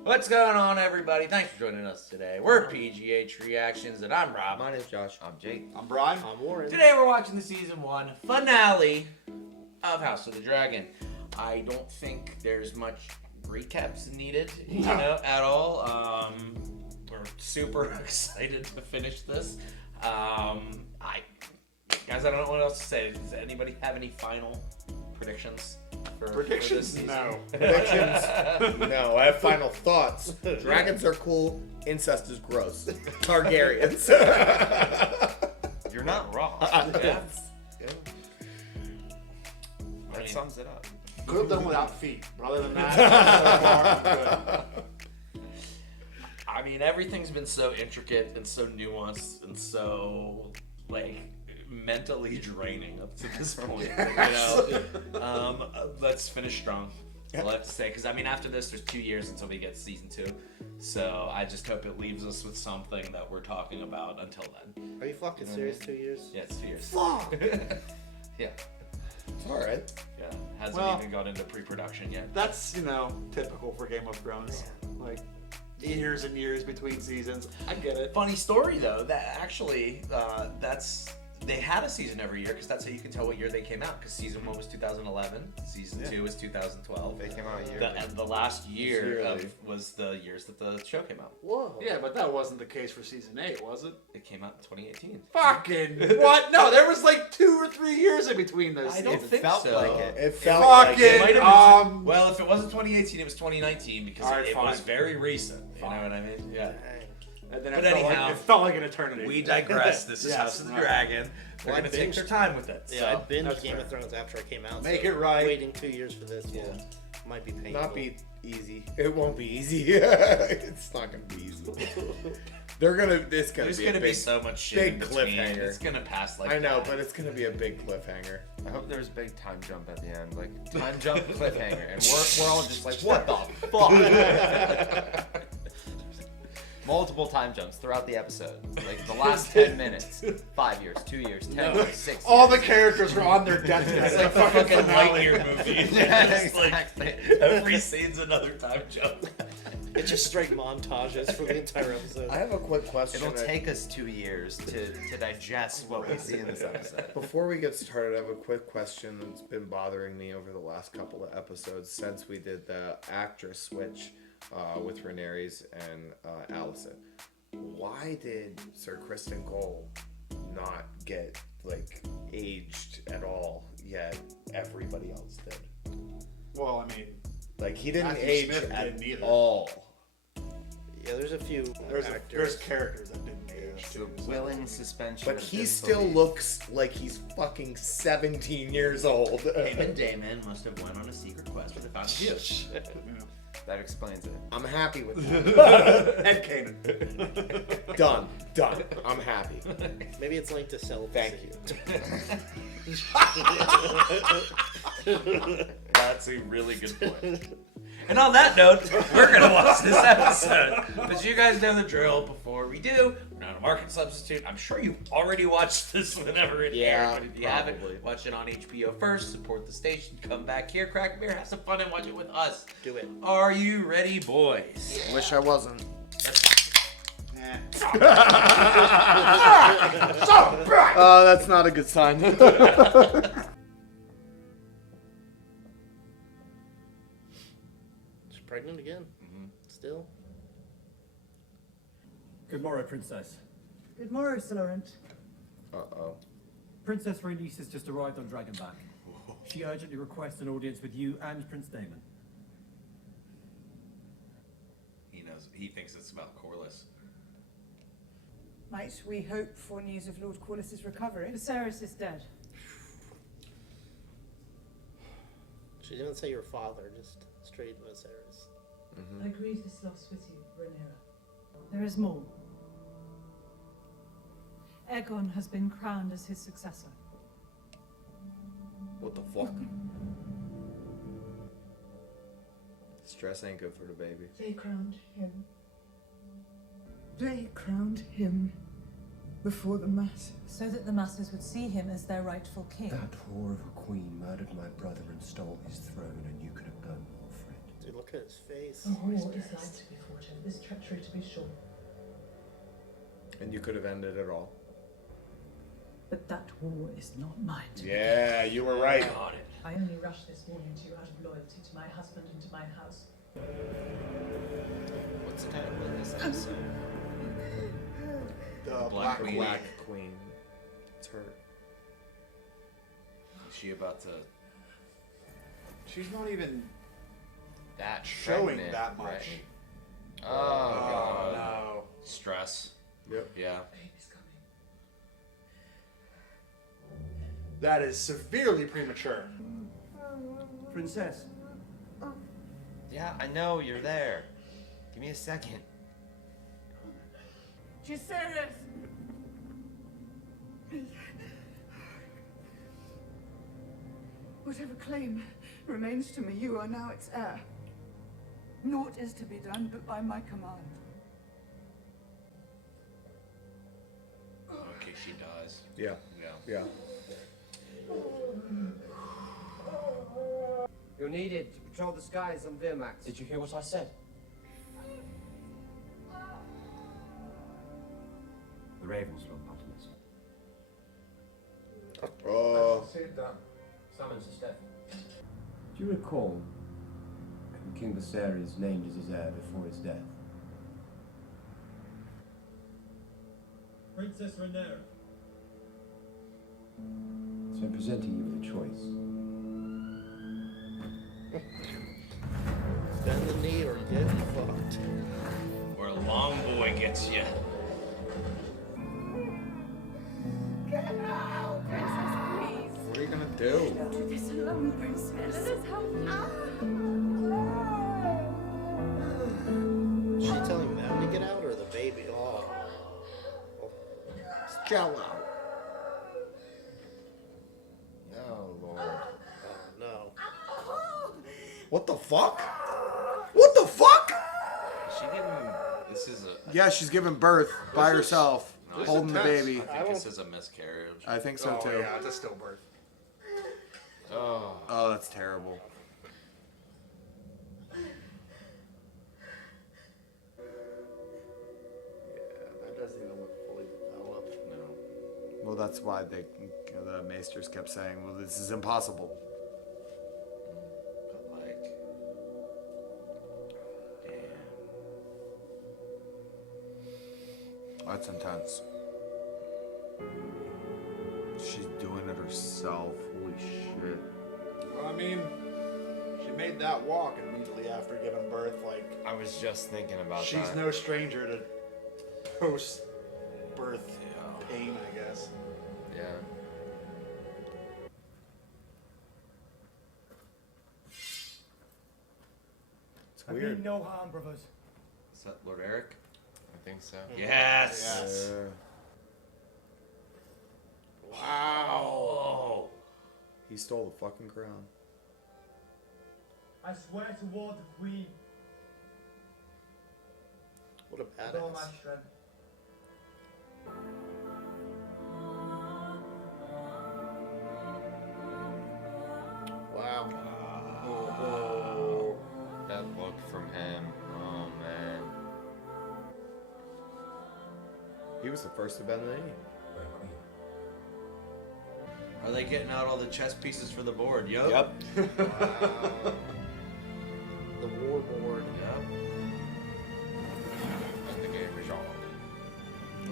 What's going on, everybody? Thanks for joining us today. We're PGH Reactions, and I'm Rob. My name's Josh. I'm Jake. I'm Brian. I'm Warren. Today we're watching the Season 1 finale of House of the Dragon. I don't think there's much recaps needed, at all. We're super excited to finish this. Guys, I don't know what else to say. Does anybody have any final predictions? Predictions? No. Predictions? No. I have final thoughts. Dragons are cool. Incest is gross. Targaryens. You're not wrong. Yeah. That sums it up. Could have done without feet, but other than that, so far, I'm good. I mean, everything's been so intricate and so nuanced and so, mentally draining up to this point. Let's finish strong. That's all I have to say. Because, after this, there's 2 years until we get Season 2. So I just hope it leaves us with something that we're talking about until then. Are you fucking serious? 2 years? Yeah, it's 2 years. Fuck! Yeah. It's alright. Yeah. Hasn't even got into pre-production yet. That's, typical for Game of Thrones. Like, years and years between seasons. I get it. Funny story, though, that actually, they had a season every year because that's how you can tell what year they came out. Because Season 1 was 2011, Season 2 was 2012. They came out a year. And the last year was the years that the show came out. Whoa. Yeah, but that wasn't the case for Season 8, was it? It came out in 2018. Fucking what? No, there was like 2 or 3 years in between those I seasons. don't think felt so. like it. It felt Fucking, like it. Might have been well, if it wasn't 2018, it was 2019 because All right, it fine. was very recent. You Fine. know what I mean? Yeah. And then But it felt anyhow, it felt like an eternity. We digress. This is Yes, House of the right. Dragon. They're Well, going to I take their time with it. Yeah, I So. binged That's Game fair. of Thrones after I came out. Make so it right. Waiting 2 years for this might be painful. Not be easy. It won't be easy. It's not gonna be easy. It's There's be going a to be big, so much shit big in between. cliffhanger. It's going to pass I know, that. but it's gonna be a big cliffhanger. I hope there's a big time jump at the end. Like, time jump cliffhanger. And we're all just like, what the fuck? Multiple time jumps throughout the episode. Like, the last 10 minutes. 5 years, 2 years, 10 years, 6 years. All the characters were on their deathbed. It's like the fucking finale. Lightyear movie. Yeah, It's like exactly. every scene's another time jump. It's just straight montages for the entire episode. I have a quick question. It'll take us 2 years to digest what we see in this episode. Before we get started, I have a quick question that's been bothering me over the last couple of episodes since we did the actress switch with Rhaenyra and Alicent. Why did Sir Criston Cole not get aged at all? Yet everybody else did. Well, He didn't Matthew age Smith at didn't either. all. Yeah, there's a few there's actors. characters that didn't age It's too. a willing suspension But of he disbelief. still looks like he's fucking 17 years old. Him and Damon must have went on a secret quest where they found a gift. That explains it. I'm happy with that. Ed Kanan. Done. I'm happy. Maybe it's linked to celibacy. Thank you. That's a really good point. And on that note, we're going to watch this episode. But you guys know the drill. Before we do, we're not a market substitute. I'm sure you've already watched this whenever it aired. But if you probably. haven't, watch it on HBO first. Support the station. Come back here, crack a beer, have some fun, and watch it with us. Do it. Are you ready, boys? Wish I wasn't. That's not a good sign. She's pregnant again. Still. Good morrow, Princess. Good morrow, Sir Laurent. Uh-oh. Princess Rhaenys has just arrived on Dragonback. She urgently requests an audience with you and Prince Daemon. He thinks it's about Corlys. Might we hope for news of Lord Corlys's recovery? Viserys is dead. She didn't say your father, just straight Viserys. I grieve this loss with you, Rhaenyra. There is more. Aegon has been crowned as his successor. What the fuck? Stress ain't good for the baby. They crowned him. They crowned him before the masses. So that the masses would see him as their rightful king. That whore of a queen murdered my brother and stole his throne, and you could have done more, Fred. Dude, look at his face. A war is like to be fought in, this treachery to be sure. And you could have ended it all. But that war is not mine. Yeah, you were right. Got it. I only rushed this warning to you out of loyalty to my husband and to my house. What's the title of this episode? The Black Queen. Black Queen. It's her. Is she about to? She's not even That showing pregnant, that much. right? Oh, Oh, God. no. Stress. Yep. Yeah. Baby's coming. That is severely premature. Princess, Yeah, I know you're there. Give me a second. She's serious. Whatever claim remains to me, you are now its heir. Naught is to be done but by my command. Okay, she dies. Yeah. Yeah. Yeah. You're needed to patrol the skies on Virmax. Did you hear what I said? The ravens look bottomless. Oh. Summons to step. Do you recall when King Viserys named as his heir before his death? Princess Rhaenyra. So I'm presenting you with a choice. Bend the knee or get fucked. Or a long boy gets you. Get out, princess, please. What are you gonna do? Don't do this alone, princess. Let us help you. Is she telling them to get out or the baby? Oh. It's Jello. Oh, Lord. Oh no. What the fuck? What the fuck? Is she giving? This is a. Yeah, she's giving birth by herself, No, holding the intense. baby. I think this is a miscarriage. I think so Oh, too. yeah, it's a stillbirth. Oh. Oh, that's terrible. That doesn't even look fully developed. No. Well, that's why the maesters kept saying, "Well, this is impossible." But like, damn. That's intense. She's doing it herself. Holy shit. Well, I mean, she made that walk immediately after giving birth. Like, I was just thinking about she's that. no stranger to post-birth pain, I guess. Yeah. It's I weird. mean no harm, brothers. Is that Lord Eric? I think so. Yes. Yes. Wow. He stole the fucking crown. I swear to ward the Queen What a with all my badass. strength. Wow. Oh. That look from him. Oh, man. He was the first to bend the knee. Are they getting out all the chess pieces for the board? Yup. Yep. Wow. The war board. Yup. And the game is all.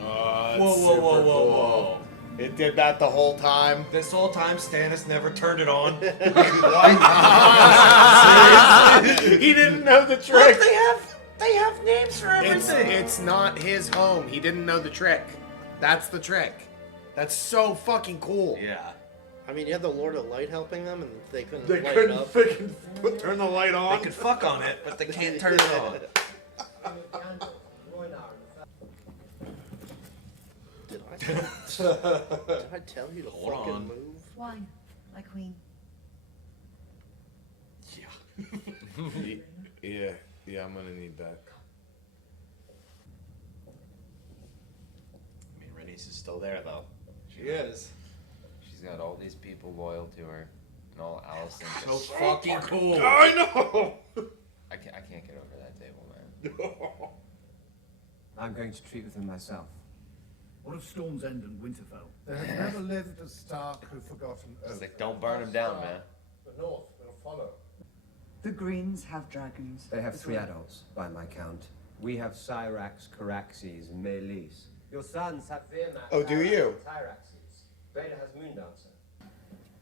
Oh, Whoa, whoa, whoa, whoa, whoa. It did that the whole time. This whole time, Stannis never turned it on. He didn't know the trick. They have names for everything. It's not his home. He didn't know the trick. That's the trick. That's so fucking cool. Yeah. I mean, you had the Lord of Light helping them, and they couldn't They light it couldn't up. freaking turn the light They on. could fuck on it, but they can't turn it on. Did I tell you to Hold fucking on. move? Wine, my queen. Yeah, I'm gonna need that. I mean, Rhaenys is still there, though. She is. She's got all these people loyal to her. And all Allison So just... fucking cool. I know. I can't get over that table, man. I'm going to treat with them myself. What of Storm's End and Winterfell? There has never lived a Stark who forgot an oath. It's like, don't burn him down, man. The North will follow. The Greens have dragons. They have 3 adults, by my count. We have Cyrax, Caraxes, and Melis. Your sons have Veermax. Oh, do you? Tyraxes. Vader has Moondancer.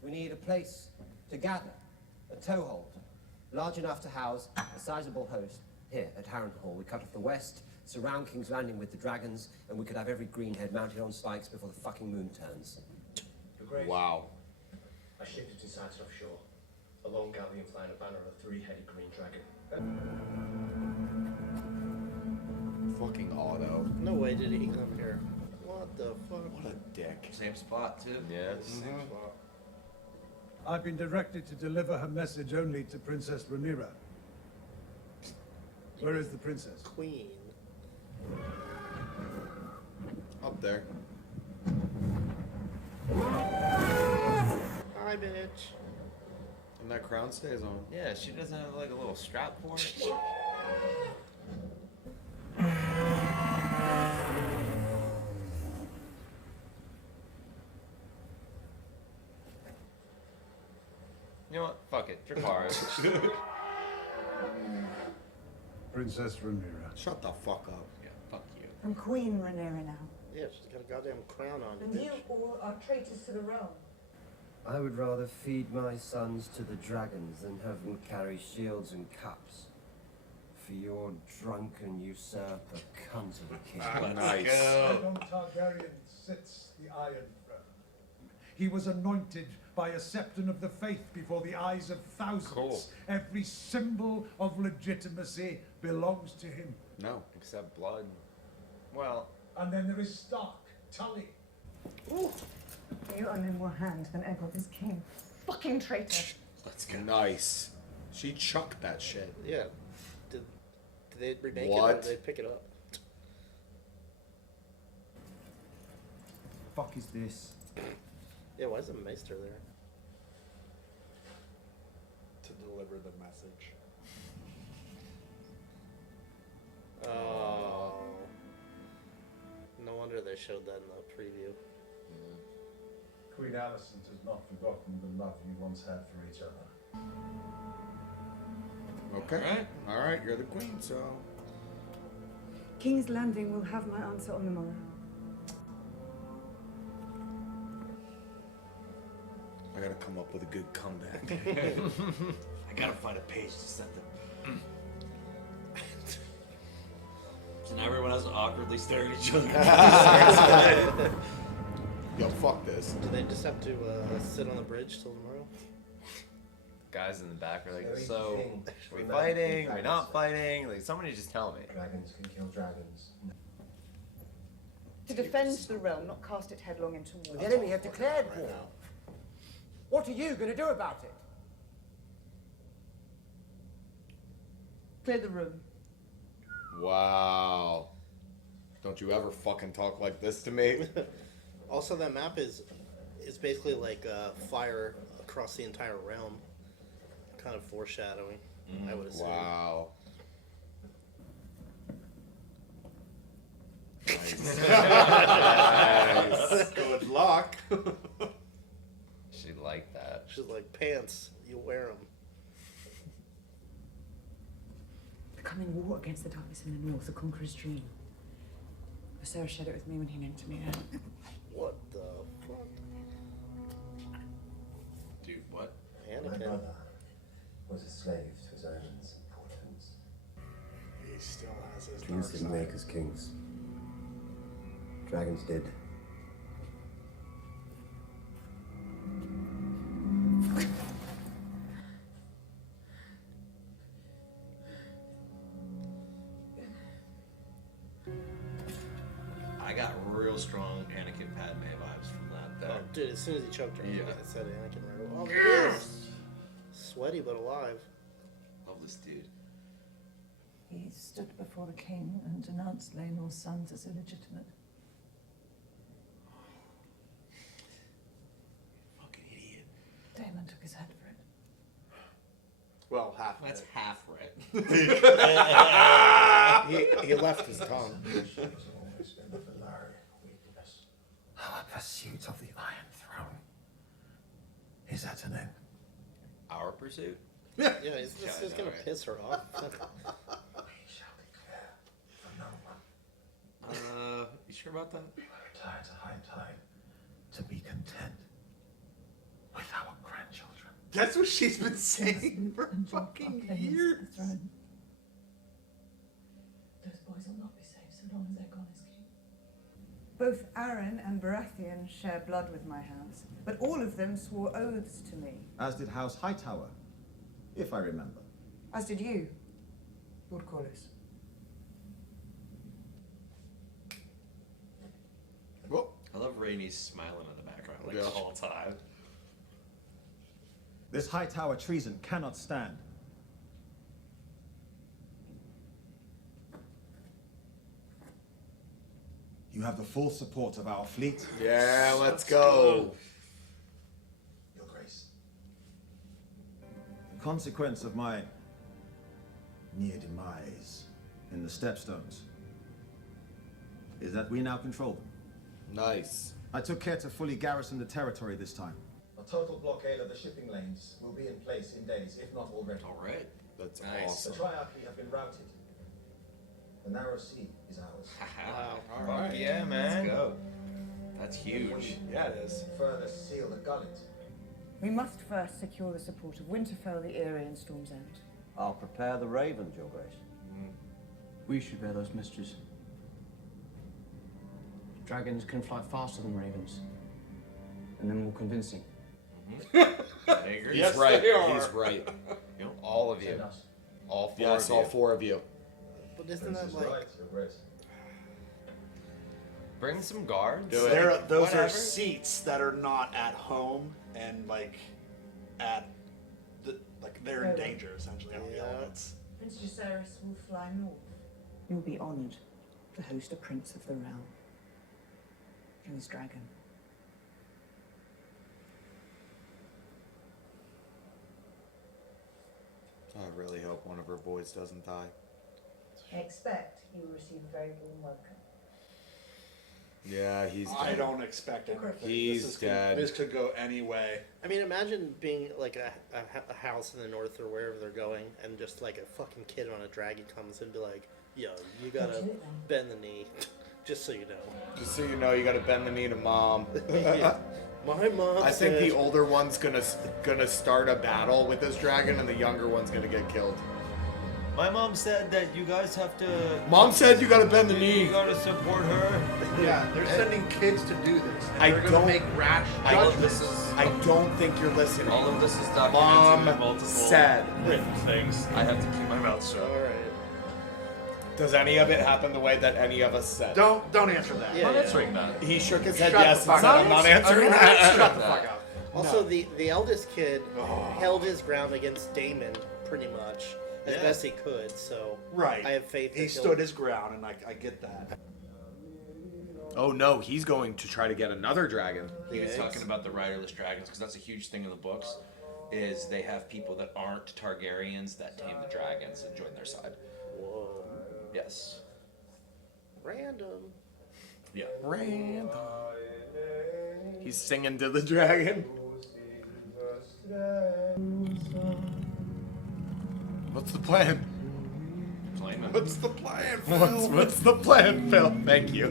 We need a place to gather, a toehold, large enough to house a sizable host. Here at Harrenhal, we cut off the west, surround King's Landing with the dragons, and we could have every greenhead mounted on spikes before the fucking moon turns. Wow. I shipped it to sights offshore. A long galleon flying a banner of a 3-headed green dragon. Fucking Otto. No way did he come here. What the fuck? What a dick. Same spot too. Yeah. Mm-hmm. I've been directed to deliver her message only to Princess Rhaenyra. Where is the princess? Queen. Up there. Hi, bitch. And that crown stays on. Yeah, she doesn't have like a little strap for it. You know what? Fuck it. Dracarys. Princess Rhaenyra. Shut the fuck up. Yeah, fuck you. I'm Queen Rhaenyra now. Yeah, she's got a goddamn crown on. And you all are traitors to the realm. I would rather feed my sons to the dragons than have them carry shields and cups. For your drunken usurper cunt of a king. Nice. Aegon Targaryen sits the Iron Throne. He was anointed by a septon of the faith before the eyes of thousands. Cool. Every symbol of legitimacy belongs to him. No. Except blood. Well, And then there is Stark, Tully. You are in more hand than Aegon is king. Fucking traitor. Let's go. Nice. She chucked that shit. Yeah. Did they remake it What? or did they pick it up? Fuck is this? Yeah, why is the Maester there? To deliver the message. Oh. No wonder they showed that in the preview. Queen Alicent has not forgotten the love you once had for each other. Okay. Alright, you're the queen, so. King's Landing will have my answer on the morrow. I gotta come up with a good comeback. I gotta find a page to send them. So now everyone else awkwardly staring at each other. Yo, fuck this. Do they just have to sit on the bridge till tomorrow? guys in the back are like, Very so, thing. are we fighting? Are we not fighting? Like, somebody just tell me. Dragons can kill dragons. To defend the realm, not cast it headlong into war. The enemy have declared war. What are you going to do about it? Clear the room. Wow. Don't you ever fucking talk like this to me. Also, that map is basically like fire across the entire realm. Kind of foreshadowing, I would assume. Wow. Nice. Nice. Good luck. She liked that. She's like, pants, you wear them. The coming war against the darkness in the north, a conqueror's dream. Viserys shared it with me when he named me her. What the fuck? Dude, what? My Anakin. brother was a slave to his owners and portents. He still has his Kings dark didn't side. make us kings. Dragons did. I got real strong Anakin Padme vibes from that. Oh, dude, as soon as he choked her, Yeah. I said Anakin right away. Oh, there it is. Sweaty but alive. Love this dude. He stood before the king and denounced Laenor's sons as illegitimate. Fucking idiot. Daemon took his head for it. Well, half. That's half right. He left his tongue. Our pursuit of the Iron Throne is at an end. Our pursuit? Yeah, this is gonna piss her off. You sure about that? We will retire to High Tide to be content with our grandchildren. That's what she's been saying for fucking years. Those boys will not be safe so long as they're gone as king. Both Aaron and Baratheon share blood with my house, but all of them swore oaths to me. As did House Hightower, if I remember. As did you, Lord Corlys. I love Rhaenys smiling in the background like Yeah. the whole time. This Hightower treason cannot stand. You have the full support of our fleet. Yeah, let's go. Your Grace. The consequence of my near demise in the Stepstones is that we now control them. Nice. I took care to fully garrison the territory this time. A total blockade of the shipping lanes will be in place in days, if not already. All right. That's Nice. awesome. The Triarchy have been routed. The narrow sea is ours. Wow. All Fuck right. yeah, man. Let's go. That's huge. Yeah, it is. Further seal the gullet. We must first secure the support of Winterfell, the Eyrie, and Storm's End. I'll prepare the ravens, Your Grace. We should bear those messages. Dragons can fly faster than ravens, and they're more convincing. He's right. He's right. All of you. Send us. All four Yes, of all you. four of you. But isn't Prince that is like? right, Your Grace. Bring some guards. Do it. Those Whatever. are seats that are not at home and like at the they're in danger essentially on the elements. Prince Jacaerys will fly north. You'll be honoured to host a prince of the realm and his dragon. I really hope one of her boys doesn't die. I expect you will receive a very warm welcome. Yeah, he's I dead. don't expect anything. He's dead. This could go any way. I mean, imagine being like a house in the north or wherever they're going, and just like a fucking kid on a dragon comes and be like, "Yo, you gotta bend the knee, just so you know." Just so you know, you gotta bend the knee to mom. Yeah. My mom. I think said- the older one's gonna start a battle with this dragon, and the younger one's gonna get killed. My mom said that you guys have to. Mom said you gotta bend the knee. You gotta support her. Yeah, they're sending kids to do this. And I they're gonna don't- make rash All of judgments. this is. I don't think you're listening. All of this is documented Mom in multiple said. written things. I have to keep my mouth shut. All right. Does any of it happen the way that any of us said? Don't answer that. Yeah, I'm yeah. answering that. He shook his head Shut yes the and fuck said, up. "I'm not answering I'm that." Shut the fuck up. Also, the eldest kid held his ground against Daemon pretty much as Yeah. best he could. So Right. I have faith. He that he'll- stood his ground, and I get that. Oh no, he's going to try to get another dragon. He was talking about the riderless dragons because that's a huge thing in the books. Is they have people that aren't Targaryens that tame the dragons and join their side. Whoa. Yes. Random. Yeah. Random. He's singing to the dragon. What's the plan? Claim it. What's the plan, Phil? What's the plan, Phil? Thank you.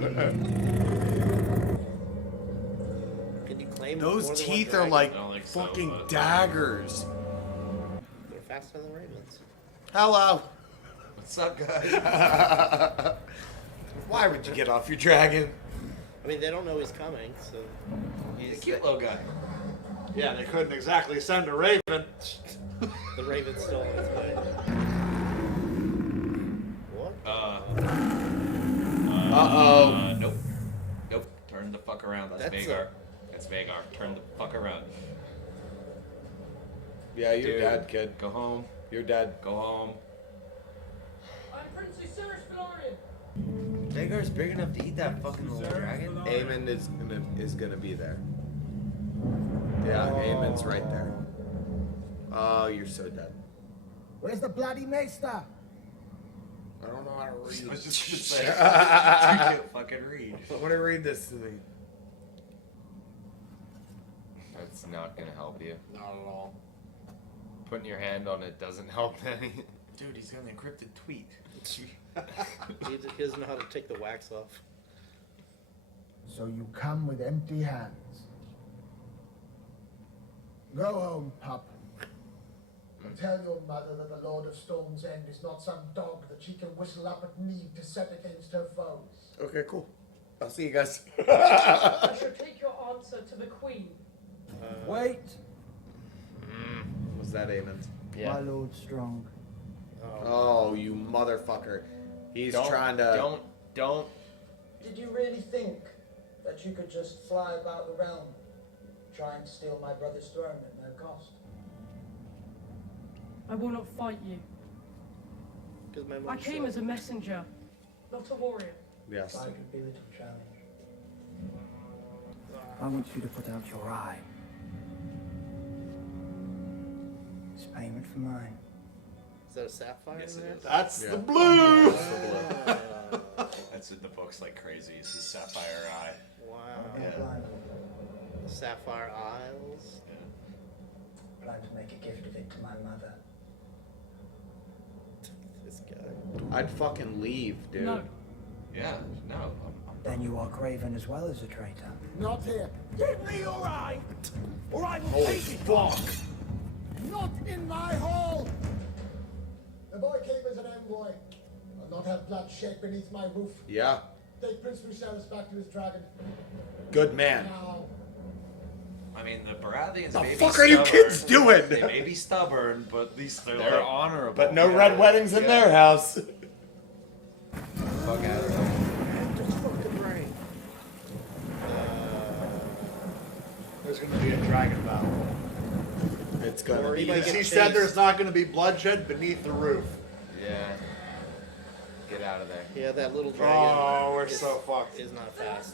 Can you claim Those more than one teeth are dragon? like I don't think so, fucking but- daggers. They're faster than ravens. Hello. What's up, guys? Why would you get off your dragon? I mean, they don't know he's coming, so He's a cute little guy. Yeah, they couldn't exactly send a raven. the raven's still on its way. What? Uh-oh. Nope. Nope. Turn the fuck around. That's That's Vagar. That's Vagar. Turn the fuck around. Yeah, you're Dude, dead, kid. Go home. You're dead. Go home. I'm Prince Jacaerys Velaryon. Vagar's big enough to eat that fucking little dragon. Aemon is gonna be there. Yeah, Aemon's right there. Oh, you're so dead. Where's the bloody maester? I don't know how to read. I was just gonna say, you can't fucking read. I'm gonna read this to me. That's not gonna help you. Not at all. Putting your hand on it doesn't help any. Dude, he's got an encrypted tweet. He doesn't know how to take the wax off. So you come with empty hands. Go home, pup. And tell your mother that the Lord of Storm's End is not some dog that she can whistle up at need to set against her foes. Okay, cool. I'll see you guys. I shall take your answer to the Queen. Wait. Was that Aemon? My Lord Strong. Oh, you motherfucker. He's Don't- trying to... Don't. Did you really think that you could just fly about the realm, trying to steal my brother's throne at no cost? I will not fight you. I came as a messenger, not a warrior. Yes. I could be a little challenge. I want you to put out your eye. It's payment for mine. Is that a sapphire in there? That's Yeah. the blue. That's in the books like crazy. It's the sapphire eye. Wow. Yeah. Sapphire Isles. Plan to make a gift of it to my mother. This guy. I'd fucking leave, dude. No. Yeah, no. Then you are craven as well as a traitor. Not here. Give me your eye, or I will Holy take it. fuck. Not in my hall. The boy came as an envoy. I'll not have blood shed beneath my roof. Yeah. Take Prince Viserys back to his dragon. Good man. Now. I mean, the Baratheons The may be fuck are you stubborn. kids doing? They may be stubborn, but at least they're They're like, honorable. But no red weddings in their house. Fuck out of there. Just fucking rain. There's going to be a dragon battle. It's gonna Or be... he might get He said chased. there's not going to be bloodshed beneath the roof. Yeah. Get out of there. Yeah, that little dragon. Oh, we're is- so fucked. Is not fast.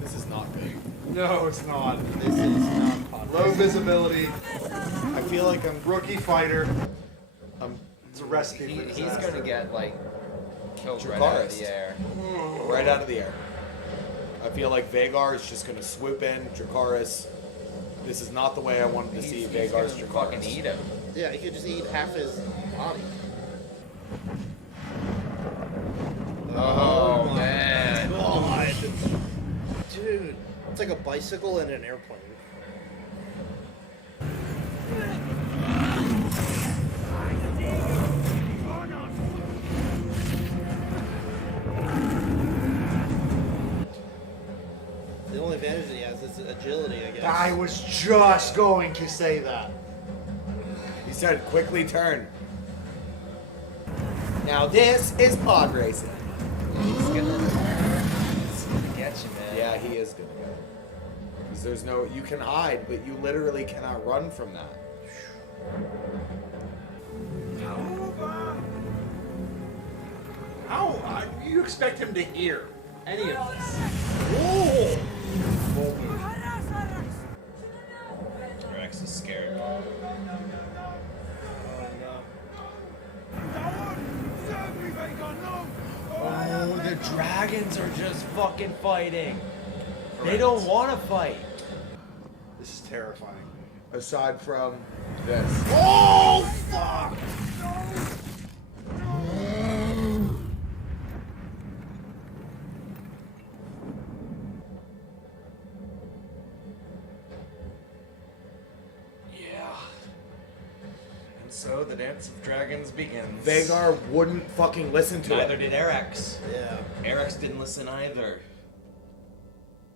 This is not big. No, it's not. This is not popular. Low visibility. I feel like I'm rookie fighter. It's a recipe for He's disaster. gonna get like killed right out of Dracarys. the air. Right out of the air. I feel like Vagar is just gonna swoop in, Dracarys. This is not the way I wanted to see He's Vagar's gonna Dracarys. fucking eat him. Yeah, he could just eat half his body. Oh, man. God. Dude, it's like a bicycle and an airplane. The only advantage he has is agility, I guess. I was just going to say that. He said, quickly turn. Now this is pod racing. He's gonna get you, man. Yeah, he is gonna go. Because there's no, you can hide, but you literally cannot run from that. How you expect him to hear any of this? Rex is scared. Oh, the dragons are just fucking fighting. They don't want to fight. This is terrifying. Aside from this. Oh fuck! Yeah. And so the dance of dragons begins. Vagar wouldn't fucking listen to Neither it. did Erex. Yeah. Erex didn't listen either.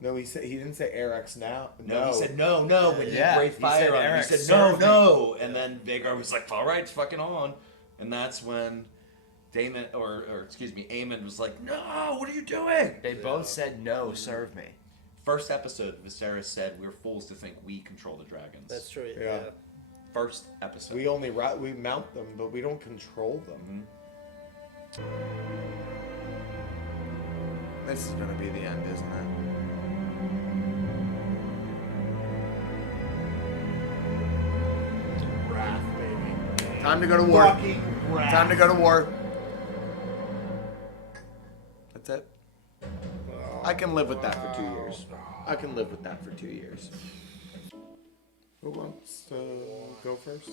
No, he didn't say Erex now. No, he said no. When Yeah, you breathed he fire said on him, Erex, he said no, serve me. no. And then Vagar was like, all right, it's fucking on. And that's when Daemon, or excuse me, Aemon was like, no, what are you doing? They both said no, serve me. First episode, Viserys said, we're fools to think we control the dragons. That's true. Yeah. Yeah. First episode. We only we mount them, but we don't control them. This is gonna be the end, isn't it? Wrath, baby. Time Time to go to war. fucking wrath. Time to go to war. That's it. I can live with that for 2 years. I can live with that for 2 years. Who wants to go first?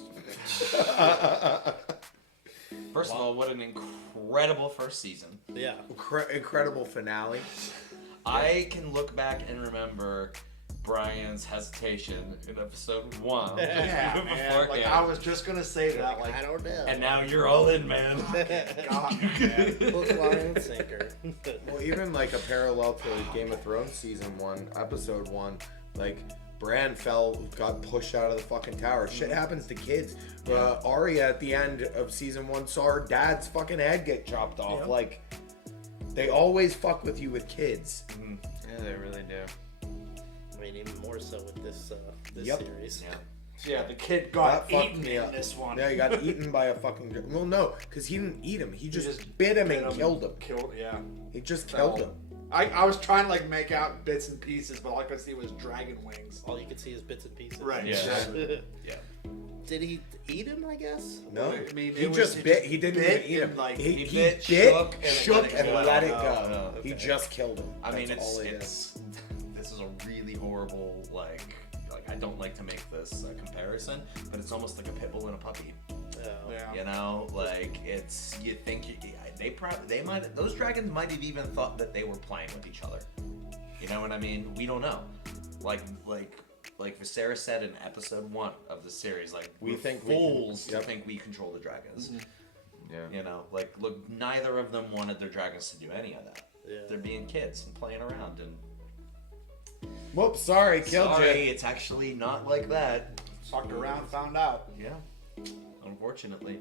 First of all, what an incredible first season. Yeah. Incredible finale. I can look back and remember Brian's hesitation in episode 1. Yeah, man. beforehand. Like, I was just gonna say that. Like, I don't know. And now you're all in, man. God, man. Hook, line, and sinker. Well, even like a parallel to Game of Thrones season 1, episode 1, like Bran got pushed out of the fucking tower. Shit happens to kids. Arya at the end of season 1 saw her dad's fucking head get chopped off. Yep. Like, they always fuck with you with kids. Yeah, they really do. I mean, even more so with this Yep. series. Yeah, the kid got That fucked eaten me in up. this one. Yeah, he got eaten by a fucking... Well, no, because he didn't eat him. He just bit him and killed him. He just killed him. I was trying to like make out bits and pieces, but all I could see was dragon wings. All you could see is bits and pieces. Right. Yeah. Yeah. Did he eat him, I guess? No, I mean, he just bit. He didn't even eat him. Like, he bit, bit, shook, and let it go. No, He okay. just killed him. I mean, That's all he did. this is a really horrible, like I don't like to make this comparison, but it's almost like a pit bull and a puppy. Yeah. You know, like you think those dragons might have even thought that they were playing with each other. You know what I mean? We don't know. Like Viserys said in episode 1 of the series, like We we're think we can- fools to yep. think we control the dragons. Yeah. You know, like look, neither of them wanted their dragons to do any of that. Yeah. They're being kids and playing around and. Whoops, sorry, killed Sorry, you. it's actually not like that. Fucked around, found out. Yeah, unfortunately.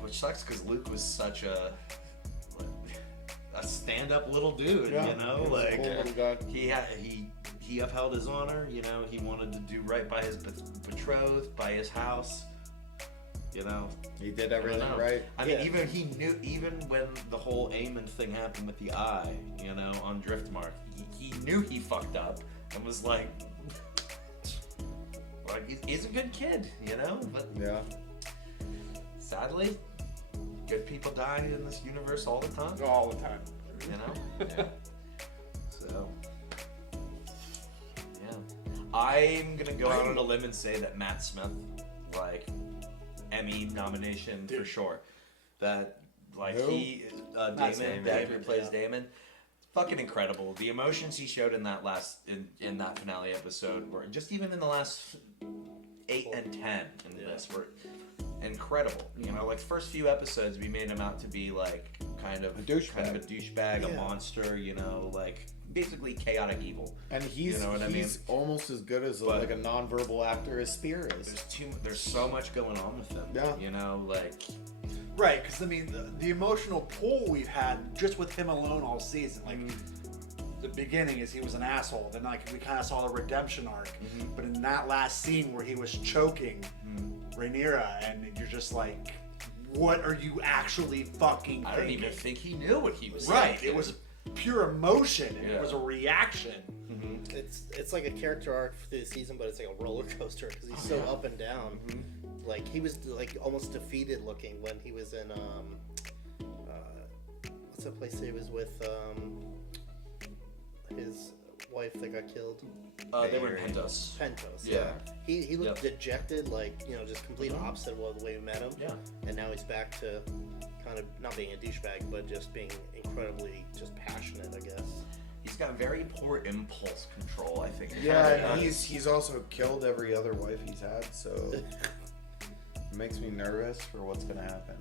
Which sucks because Luke was such a stand-up little dude. Yeah, You know, he was a like cool little guy. he upheld his honor. You know, he wanted to do right by his betrothed, by his house. You know, He did everything I don't know. right. I mean, even when the whole Aemon thing happened with the eye, you know, on Driftmark, he knew he fucked up and was like he's a good kid, you know. But Yeah. sadly, good people die in this universe all the time. All the time. You know. Yeah. So, yeah, I'm gonna go out on a limb and say that Matt Smith, like, Emmy nomination for sure. That, like, Who? he, Damon, the actor who plays Damon, fucking incredible. The emotions he showed in that in that finale episode were just even in the last 8 and 10 in this were incredible. You know, like first few episodes we made him out to be like kind of a douchebag, a monster. You know, like basically chaotic evil. And he's you know what I mean? almost as good as But- like a non-verbal actor as Spear is. There's so much going on with him. Yeah. You know, like Right, because I mean, the emotional pull we've had just with him alone all season. Like, the beginning is he was an asshole. Then, like, we kind of saw the redemption arc. But in that last scene where he was choking Rhaenyra, and you're just like, what are you actually fucking thinking? I don't even think he knew what he was Right, saying. it was pure emotion, and Yeah. it was a reaction. It's like a character arc through the season, but it's like a roller coaster because he's so up and down. Like he was like almost defeated looking when he was in what's that place he was with his wife that got killed. They were in Pentos. Pentos. Yeah. He looked dejected, like just complete opposite of the way we met him. Yeah. And now he's back to kind of not being a douchebag, but just being incredibly just passionate, I guess. He's got very poor impulse control, I think. Yeah, and he's also killed every other wife he's had, so it makes me nervous for what's gonna happen.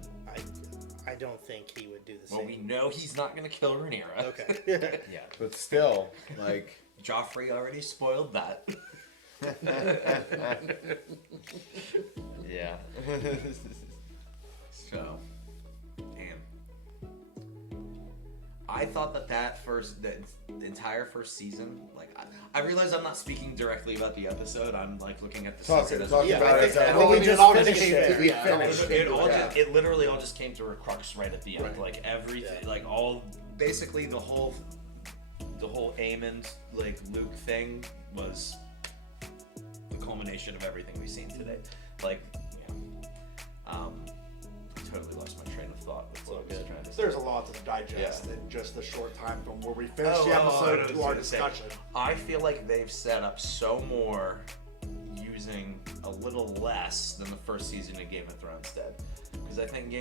I don't think he would do the Well, same. we know he's not going to kill Rhaenyra. Okay. Yeah. But still, like Joffrey already spoiled that. Yeah. So, damn. I thought the entire first season, like, I realize I'm not speaking directly about the episode. I'm like looking at the season as talking a about it. I think we just finished it. It literally all just came to a crux right at the end. Right. Like everything, like basically the whole Aemon like Luke thing was the culmination of everything we've seen today. Like, Totally lost my train of thought with what I was trying to say. There's a lot to digest in just the short time from where we finished the episode to our discussion. I feel like they've set up so more using a little less than the first season of Game of Thrones did. Because I think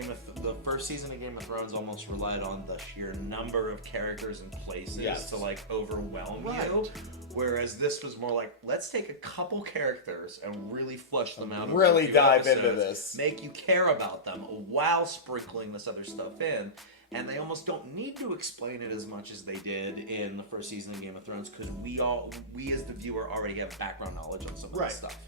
the first season of Game of Thrones almost relied on the sheer number of characters and places to like overwhelm you. Whereas this was more like, let's take a couple characters and really flush them out. Really dive into episodes, this. Make you care about them while sprinkling this other stuff in. And they almost don't need to explain it as much as they did in the first season of Game of Thrones because we as the viewer already have background knowledge on some of this stuff.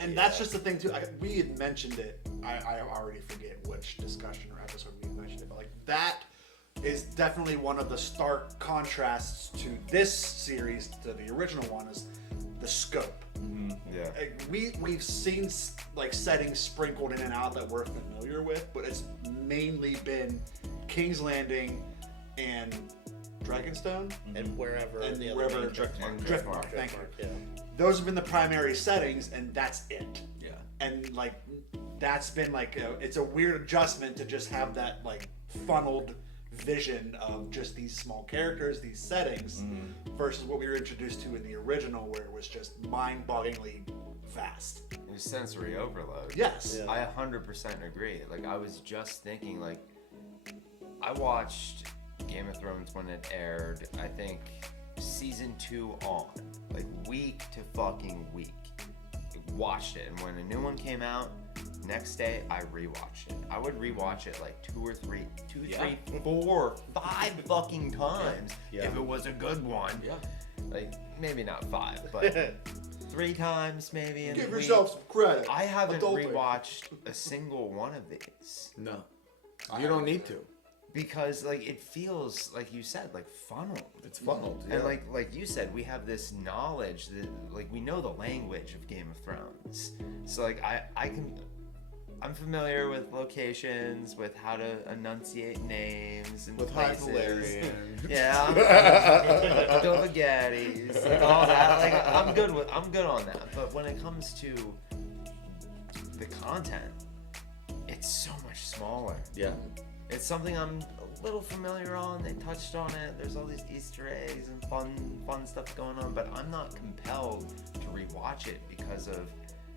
And that's just the thing too. We had mentioned it. I already forget which discussion or episode we mentioned it, but like that is definitely one of the stark contrasts to this series to the original one is the scope. Mm-hmm. Yeah. We've seen like settings sprinkled in and out that we're familiar with, but it's mainly been King's Landing and Dragonstone and wherever Driftmark. Thank you. Yeah. Those have been the primary settings, and that's it. Yeah. And like that's been like it's a weird adjustment to just have that like funneled vision of just these small characters, these settings, versus what we were introduced to in the original, where it was just mind-bogglingly fast. It was sensory overload. Yes. I 100% agree. Like I was just thinking, like I watched Game of Thrones when it aired. I think season 2 on, like week to fucking week. Watched it, and when a new one came out, next day I rewatched it. I would rewatch it like 2, 3, 4, 5 fucking times if it was a good one. Yeah. Like maybe not 5, but 3 times maybe. In Give a week. yourself some credit. I haven't Adulting. rewatched a single one of these. No, you don't need to. Because like it feels like you said, like funneled. It's funneled, And like you said, we have this knowledge that like we know the language of Game of Thrones. So like I'm familiar with locations, with how to enunciate names and with places. Highvalerian. Yeah, Dovaghettis, like all that. Like I'm good on that. But when it comes to the content, it's so much smaller. Yeah. It's something I'm a little familiar on. They touched on it. There's all these Easter eggs and fun stuff going on, but I'm not compelled to rewatch it because of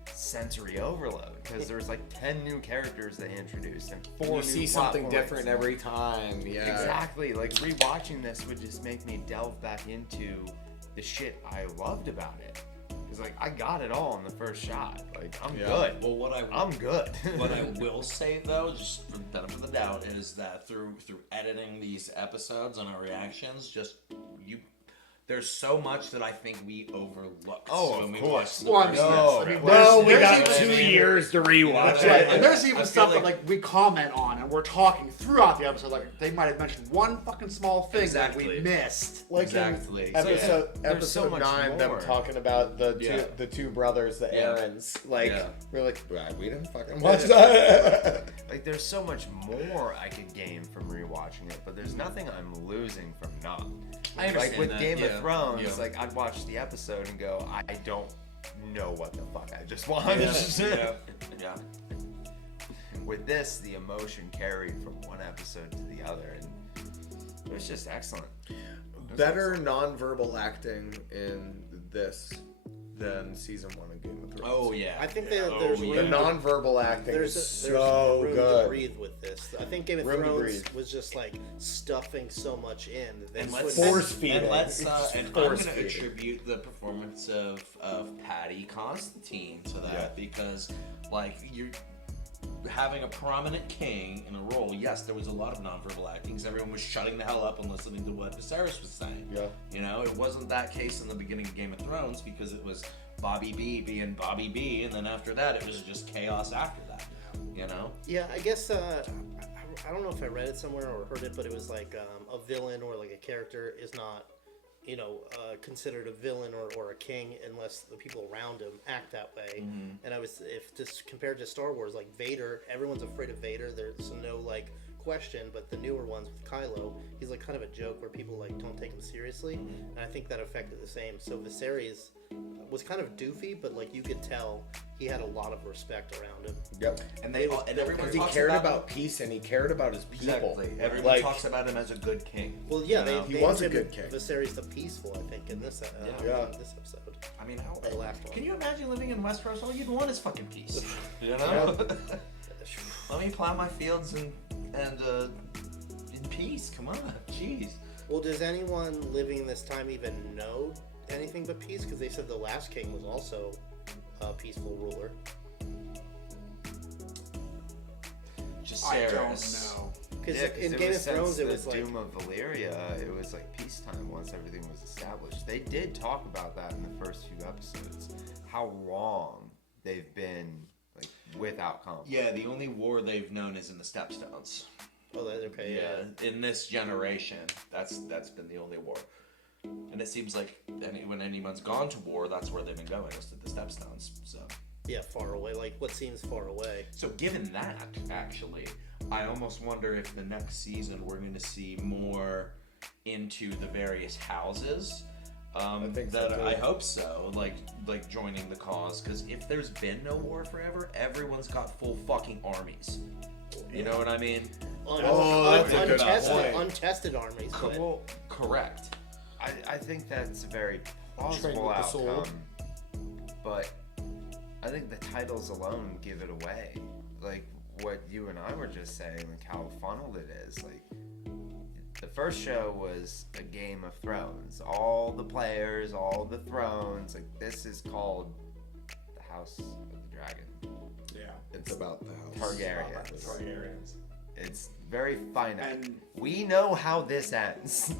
sensory overload. Because there's like 10 new characters they introduced and 4 new You see plot something points. different every time. Yeah. Exactly. Like rewatching this would just make me delve back into the shit I loved about it. Because like I got it all in the first shot. Like I'm good. Well, I'm good. What I will say though, just for the benefit of the doubt, is that through editing these episodes and our reactions, there's so much that I think we overlooked. when we watched the first we got 2 years to rewatch it. And there's even stuff that like we comment on and we're talking throughout the episode. Like they might have mentioned one fucking small thing that we missed. Like in episode 9, them talking about the two brothers, the Aarons. Like we're like, we didn't fucking watch that. Like there's so much more I could gain from rewatching it, but there's nothing I'm losing from not. I understand like with that, Game of Thrones, like I'd watch the episode and go, I don't know what the fuck I just watched. Yeah. With this, the emotion carried from one episode to the other, and it was just excellent. Better nonverbal acting in this than season 1 of Game of Thrones. Oh yeah. I think there's room the nonverbal acting there's is so so room good. to breathe with this. I think Game of Thrones was just like stuffing so much in. And let's force feeding. And I'm going to attribute the performance of Patty Constantine to that because, like, you're having a prominent king in a role. Yes, there was a lot of nonverbal acting because everyone was shutting the hell up and listening to what Viserys was saying. Yeah. You know, it wasn't that case in the beginning of Game of Thrones because it was Bobby B being Bobby B, and then after that, it was just chaos after that. You know? Yeah, I guess I don't know if I read it somewhere or heard it, but it was like a villain or like a character is not, considered a villain or a king unless the people around him act that way. Mm-hmm. And if just compared to Star Wars, like Vader, everyone's afraid of Vader. There's no like question, but the newer ones with Kylo, he's like kind of a joke where people like don't take him seriously. And I think that affected the same. So Viserys, was kind of doofy, but like you could tell he had a lot of respect around him. Yep. And everyone Because he talks cared about about peace and he cared about his people. Exactly. Everyone Like, talks about him as a good king. Well, yeah, he they was a named good king. Viserys the Peaceful, I think, in this this episode. I mean, how? The last one. Can you imagine living in Westeros? All you'd want is fucking peace. You know? Let me plow my fields and in peace. Come on, jeez. Well, does anyone living in this time even know anything but peace? Because they said the last king was also a peaceful ruler. I don't know. Because in Game of Thrones, it was like Doom of Valyria. It was like peacetime once everything was established. They did talk about that in the first few episodes. How long they've been like without conflict. Yeah, the only war they've known is in the Stepstones. Oh, okay. Yeah, in this generation, that's been the only war. And it seems like when anyone's gone to war, that's where they've been going, is to the Stepstones. So. Yeah, far away. Like what seems far away. So given that, actually, I almost wonder if the next season we're going to see more into the various houses. I think so, that too. I hope so. Like joining the cause, because if there's been no war forever, everyone's got full fucking armies. You know what I mean? Untested armies. Correct. I think that's a very plausible with the sword. outcome, but I think the titles alone give it away. Like what you and I were just saying, like how funneled it is. Like the first show was a Game of Thrones. All the players, all the thrones. Like this is called the House of the Dragon. Yeah, it's about the house. Targaryens. It's very finite. And we know how this ends.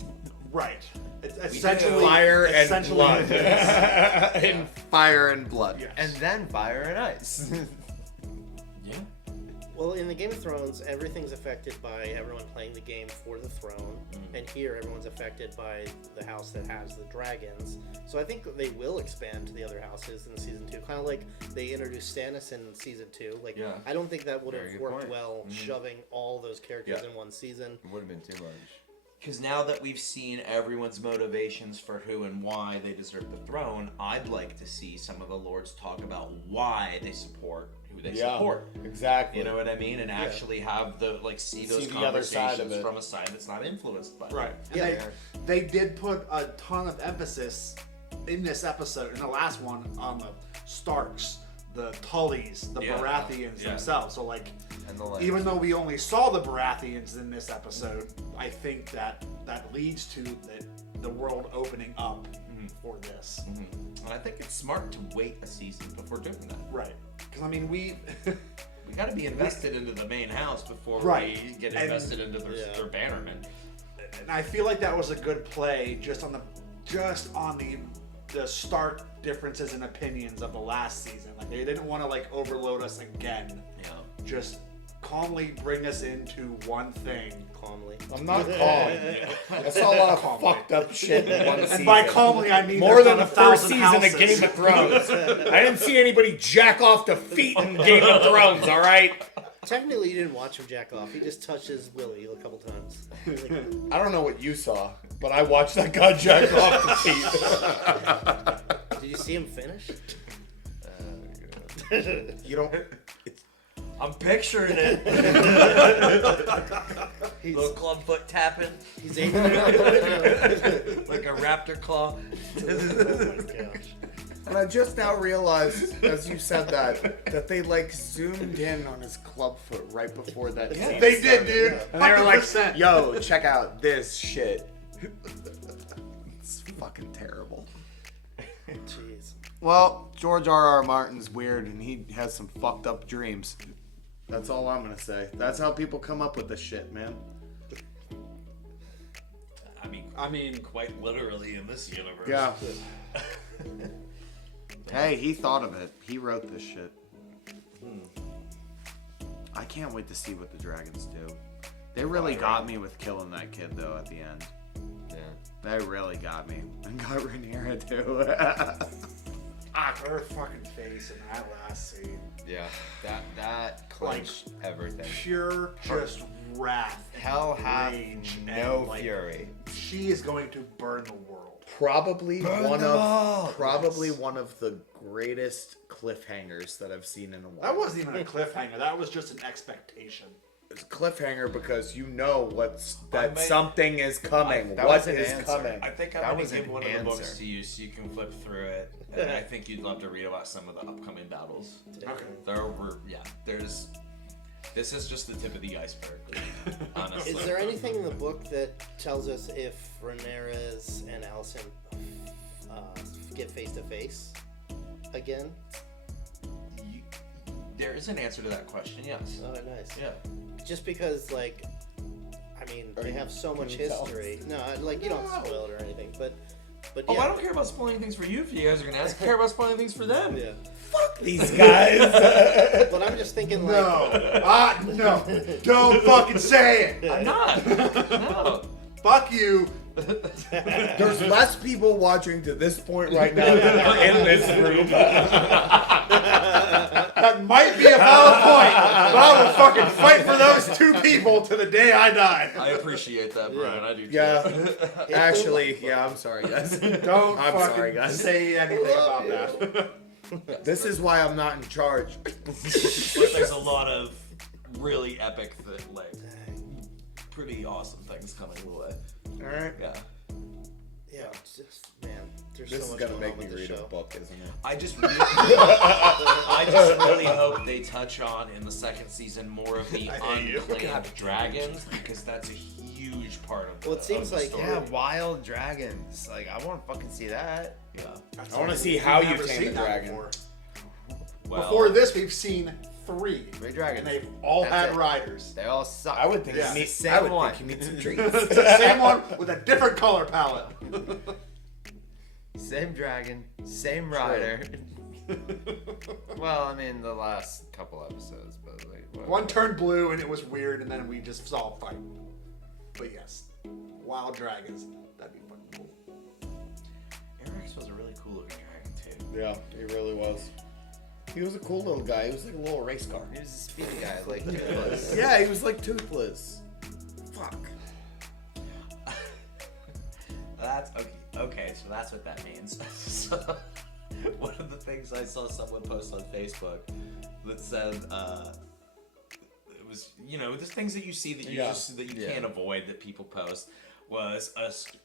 Right. It's essentially fire and blood. And fire and blood. Yes. And then fire and ice. Yeah. Well, in the Game of Thrones, everything's affected by everyone playing the game for the throne, and here everyone's affected by the house that has the dragons. So I think they will expand to the other houses in season 2, kind of like they introduced Stannis in season 2. Like, I don't think that would have worked well, shoving all those characters in one season. It would have been too much. Because now that we've seen everyone's motivations for who and why they deserve the throne, I'd like to see some of the lords talk about why they support who they support. Exactly. You know what I mean? And actually have see those the other side of conversations it. from a side that's not influenced by it. Right. And they did put a ton of emphasis in this episode, in the last one, on the Starks, the Tullys, the Baratheons themselves. So like, even though we only saw the Baratheons in this episode, I think that leads to the world opening up for this. And I think it's smart to wait a season before doing that. Right. Because I mean, we got to be invested into the main house before we get invested into their bannermen. And I feel like that was a good play, just on the stark differences in opinions of the last season. Like they didn't want to like overload us again. Yeah. Just calmly bring us into one thing. Calmly. I'm not calm. I saw a lot of fucked up shit in one season. And by calmly, I mean more than the first 1,000 season houses. of Game of Thrones. I didn't see anybody jack off to feet in Game of Thrones, all right? Technically, you didn't watch him jack off. He just touched his willy a couple times. I don't know what you saw, but I watched that guy jack off to feet. Did you see him finish? You don't... I'm picturing it. Little club foot tapping. He's aiming it out the window. Like a raptor claw. Oh my gosh. And I just now realized, as you said that they like zoomed in on his club foot right before that scene They started. did, dude. And they were like, 100%. yo, check out this shit. It's fucking terrible. Jeez. Well, George R.R. Martin's weird and he has some fucked up dreams. That's all I'm gonna say. That's how people come up with this shit, man. I mean, quite literally in this universe. Yeah. Hey, he thought of it. He wrote this shit. I can't wait to see what the dragons do. They really got me with killing that kid, though, at the end. Yeah. They really got me. And got Rhaenyra, too. Her fucking face in that last scene. Yeah, that clenched everything. Pure just wrath. Hell hath rage, no and, fury. she is going to burn the world. Probably Burn one them of all. one of the greatest cliffhangers that I've seen in a while. That wasn't even a cliffhanger. That was just an expectation. It's a cliffhanger because you know I may- something is coming. That What was an is answer. coming? I think That I'm was going to give an one of the books answer. to you so you can flip through it. And I think you'd love to read about some of the upcoming battles. Okay. This is just the tip of the iceberg, honestly. Is there anything in the book that tells us if Rhaenyra and Alicent get face to face again? There is an answer to that question, yes. Oh, nice. Yeah. Just because, like, I mean, they have so much you tell? history. No, like, you don't spoil it or anything, but yeah. Oh, I don't care about spoiling things for you if you guys are going to ask. I care about spoiling things for them. Yeah. Fuck these guys. But I'm just thinking, like... No. Don't fucking say it. I'm not. No. Fuck you. There's less people watching to this point right now than are in this room. That might be a valid point, but I will fucking fight for those 2 people to the day I die. I appreciate that, Brian. I do too. Yeah, actually, yeah. I'm sorry, guys. Don't I'm fucking sorry, guys. say anything about that. This is why I'm not in charge. But there's a lot of really epic, pretty awesome things coming your way. All right. Yeah. Yeah, it's just, man, there's This so is much gonna going make on me with the read show. a book, isn't it? I just really hope they touch on in the second season more of the unclaimed dragons, because that's a huge part of. Well, it seems the like story. Yeah, wild dragons. Like, I want to fucking see that. Yeah. I want to see how you Never tame seen a that dragon. before. Well, Before this, we've seen 3. 3 dragons. And they've all That's had it. riders. They all suck. I would think Yeah. you need. Same I would one. think you need some treats. It's the same one with a different color palette. Same dragon, same rider. Well, I mean, the last couple episodes, but like whatever. One turned blue and it was weird, and then we just saw a fight. But yes, wild dragons. That'd be fucking cool. Eric's was a really cool looking dragon too. Yeah, he really was. He was a cool little guy. He was like a little race car. He was a speedy guy, like Toothless. Yeah, he was like Toothless. Fuck. That's okay. Okay, so that's what that means. So, one of the things I saw someone post on Facebook that said it was, you know, the things that you see that you can't avoid that people post was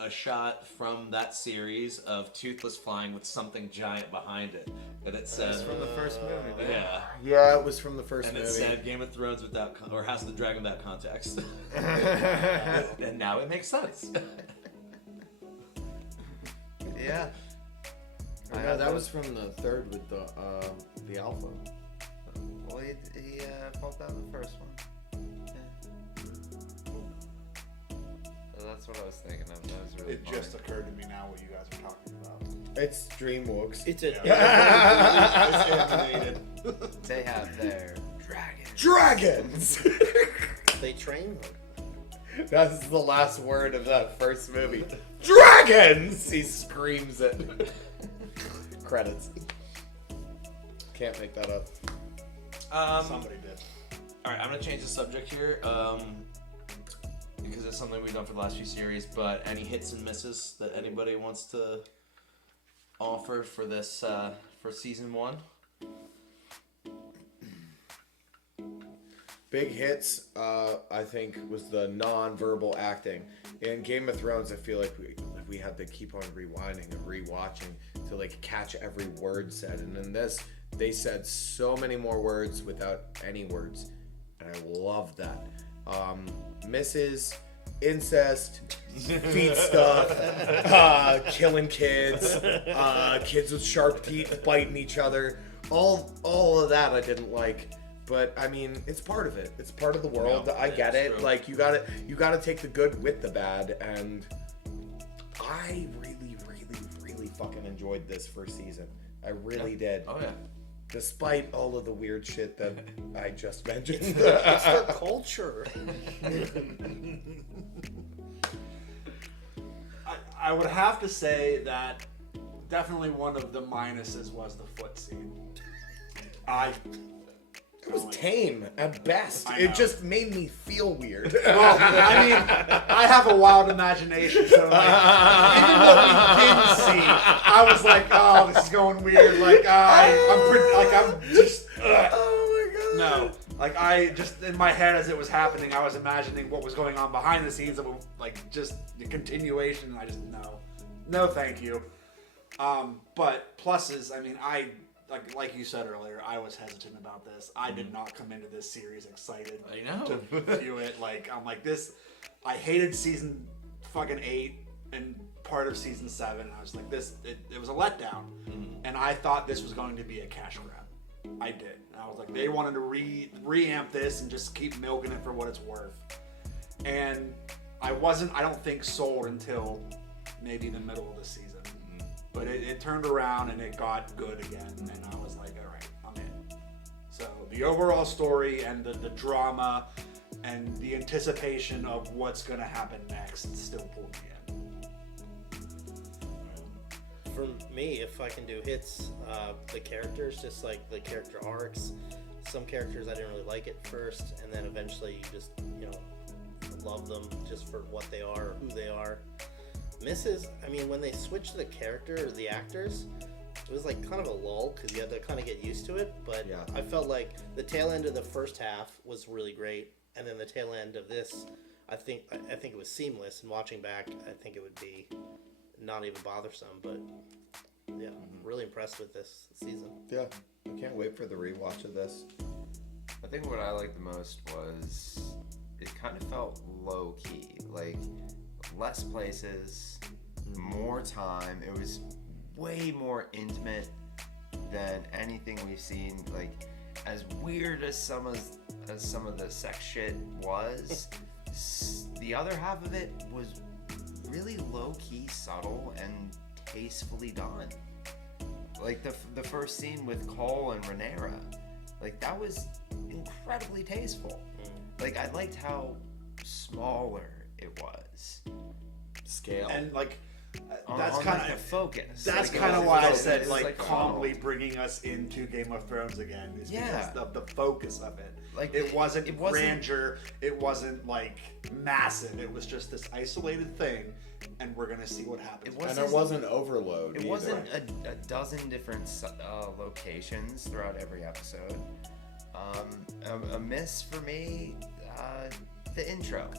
a shot from that series of Toothless flying with something giant behind it, and it said That's from the first movie. Man. yeah. Yeah, it was from the first And movie. it said Game of Thrones without or House of the Dragon without context. And now it makes sense. Yeah. I know that was from the third with the alpha. Well, he fell down the first one. Yeah. So that's what I was thinking of. That was really It funny. just occurred to me now what you guys are talking about. It's DreamWorks. It's a... It's animated. They have their Dragons! They train them. That's the last word of that first movie. Dragons! He screams it. Credits. Can't make that up. Somebody did. Alright, I'm gonna change the subject here, because it's something we've done for the last few series, but any hits and misses that anybody wants to offer for this, for season 1? Big hits, I think, was the non-verbal acting. In Game of Thrones, I feel like we had to keep on rewinding and rewatching to like catch every word said. And in this, they said so many more words without any words, and I love that. Misses, incest, feet stuff, killing kids, kids with sharp teeth biting each other. All of that I didn't like. But I mean, it's part of it. It's part of the world. Yeah, I get it. true. Like you gotta take the good with the bad. And I really fucking enjoyed this first season. I really did. Oh yeah. Despite all of the weird shit that I just mentioned. It's the culture. I would have to say that definitely one of the minuses was the foot scene. It was tame at best. I It know. just made me feel weird. Well, I mean, I have a wild imagination, so like, even what we didn't see, I was like, oh, this is going weird. Like, I'm just. Oh my god. No, like I just in my head as it was happening, I was imagining what was going on behind the scenes of like just the continuation. And I just no, thank you. But pluses, I mean, like you said earlier, I was hesitant about this. I did not come into this series excited. I know. To view it. Like I'm like this. I hated season fucking 8 and part of season 7. I was like this. It was a letdown, and I thought this was going to be a cash grab. I did. I was like, they wanted to reamp this and just keep milking it for what it's worth. And I don't think, sold until maybe the middle of the season. But it turned around and it got good again. And I was like, all right, I'm in. So the overall story and the drama and the anticipation of what's going to happen next still pulled me in. For me, if I can do hits, the characters, just like the character arcs. Some characters I didn't really like at first, and then eventually you just, love them just for what they are or who they are. Misses, I mean, when they switched the character or the actors, it was like kind of a lull because you had to kind of get used to it. But Yeah. I felt like the tail end of the first half was really great, and then the tail end of this, I think it was seamless. And watching back, I think it would be not even bothersome. But yeah, really impressed with this season. Yeah, I can't wait for the rewatch of this. I think what I liked the most was it kind of felt low key, like less places, more time. It was way more intimate than anything we've seen. Like, as weird as some of the sex shit was, the other half of it was really low key, subtle, and tastefully done. Like the first scene with Cole and Rhaenyra, like that was incredibly tasteful. Like I liked how smaller it was. Scale. And like that's kind of focus. That's Like, kind of it was why I focused. said It was like calm. calmly bringing us into Game of Thrones again is Yeah. because of the focus of it. Like it wasn't grandeur, it wasn't like massive. It was just this isolated thing, and we're gonna see what happens. And it wasn't overload. It either. wasn't a dozen different locations throughout every episode. A miss for me, the intro.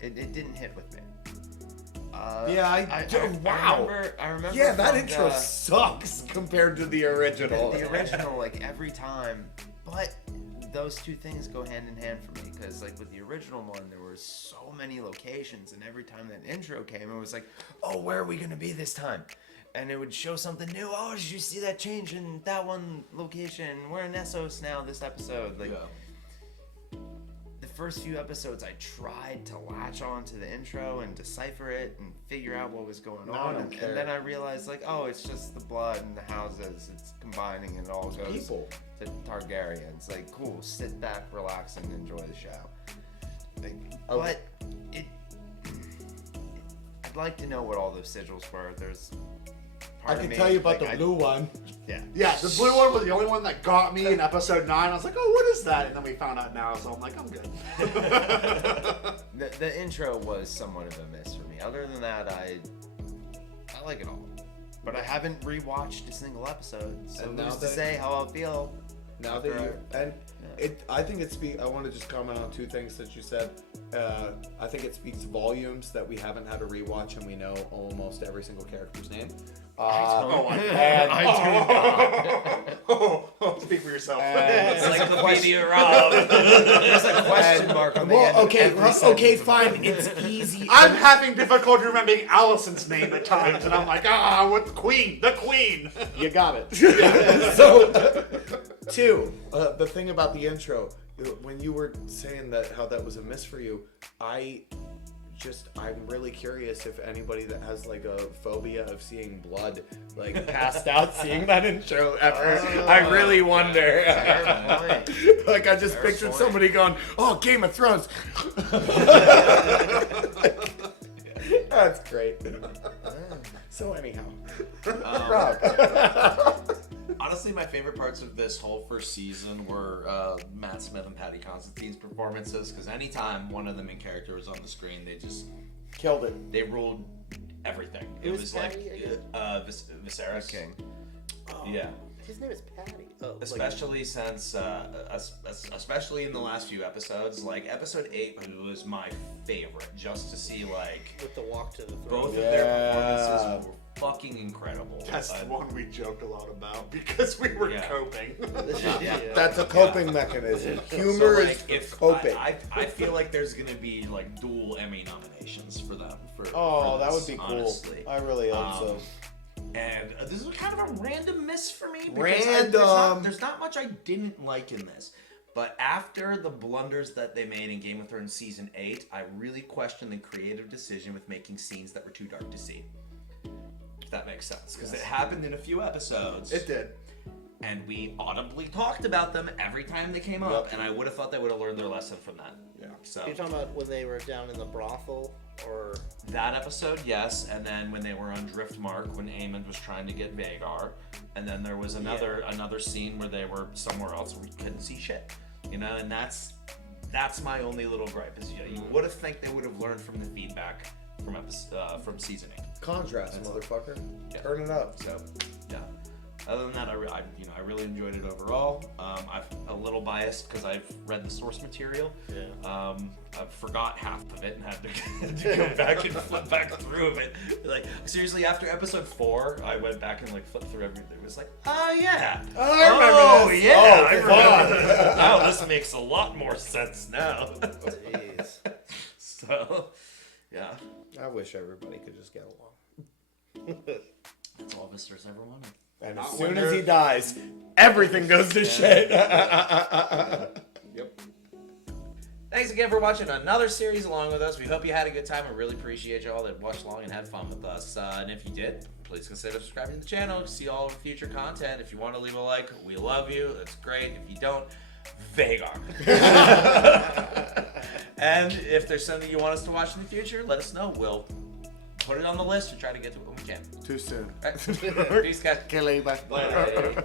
It didn't hit with me. Wow. I remember. Yeah, that from intro sucks compared to the original. The original, like every time, but those two things go hand in hand for me because, like, with the original one, there were so many locations, and every time that intro came, it was like, oh, where are we gonna be this time? And it would show something new. Oh, did you see that change in that one location? We're in Essos now this episode. Like, the first few episodes, I tried to latch on to the intro and decipher it and figure out what was going on. And then I realized, like, oh, it's just the blood and the houses. It's combining and it all goes people. to Targaryens. Like, cool, sit back, relax, and enjoy the show. Like, but I'd like to know what all those sigils were. There's I can tell you about the blue one. Yeah, the blue one was the only one that got me in episode 9. I was like, oh, what is that? And then we found out now, so I'm like, I'm good. The intro was somewhat of a miss for me. Other than that, I like it all. But I haven't rewatched a single episode, so And now who's to that- say how I'll feel. Now that you I think it speaks. I want to just comment on two things that you said. I think it speaks volumes that we haven't had a rewatch and we know almost every single character's name. Speak for yourself. It's like the media Rob. There's a question mark on the end. Okay, fine. It's easy. I'm having difficulty remembering Allison's name at times, and I'm like, what the queen? You got it. So, two, the thing about the intro, when you were saying that how that was a miss for you, I'm really curious if anybody that has like a phobia of seeing blood, like passed out seeing that intro ever. I really wonder. Like I just pictured somebody going, "Oh, Game of Thrones." That's great. So anyhow, Rob. Honestly, my favorite parts of this whole first season were Matt Smith and Patty Constantine's performances, because anytime one of them in character was on the screen, they just killed it. They ruled everything. It was like Patty, Viserys King. Oh, Yeah. His name is Patty. Oh, Especially since, especially in the last few episodes, like episode 8 was my favorite, just to see like with the walk to the throne. both of their performances were fucking incredible. That's the one we joked a lot about because we were coping. That's a coping mechanism. Humor is coping. I feel like there's gonna be like dual Emmy nominations for them. For that this, would be honestly. cool. I really hope so. And this is kind of a random miss for me. Random. There's not much I didn't like in this. But after the blunders that they made in Game of Thrones Season 8, I really questioned the creative decision with making scenes that were too dark to see. If that makes sense. Because it happened in a few episodes. It did. And we audibly talked about them every time they came up. And I would have thought they would have learned their lesson from that. Yeah. So You're talking about when they were down in the brothel? Or that episode, yes, and then when they were on Driftmark, when Aemond was trying to get Vhagar, and then there was another scene where they were somewhere else where we couldn't see shit, you know, and that's my only little gripe is you would have think they would have learned from the feedback from season 8. Contrast, motherfucker. Turn it up. So yeah. Other than that, I really enjoyed it overall. I'm a little biased because I've read the source material. Yeah. I forgot half of it and had to go back and flip back through it. Like seriously, after episode 4, I went back and like flipped through everything. It was like, oh yeah, I remember this. Yeah, I Oh, remember this. Now this makes a lot more sense now. Jeez. So, yeah. I wish everybody could just get along. That's all Viserys ever wanted. And Not as when soon as he they're- dies, everything goes to shit. Yep. Thanks again for watching another series along with us. We hope you had a good time. I really appreciate you all that watched along and had fun with us. And if you did, please consider subscribing to the channel to see all of our future content. If you want to leave a like, we love you. That's great. If you don't, Vhagar. And if there's something you want us to watch in the future, let us know. We'll put it on the list and try to get to it when we can. Too soon. All right. Peace, guys. Okay, bye. Bye.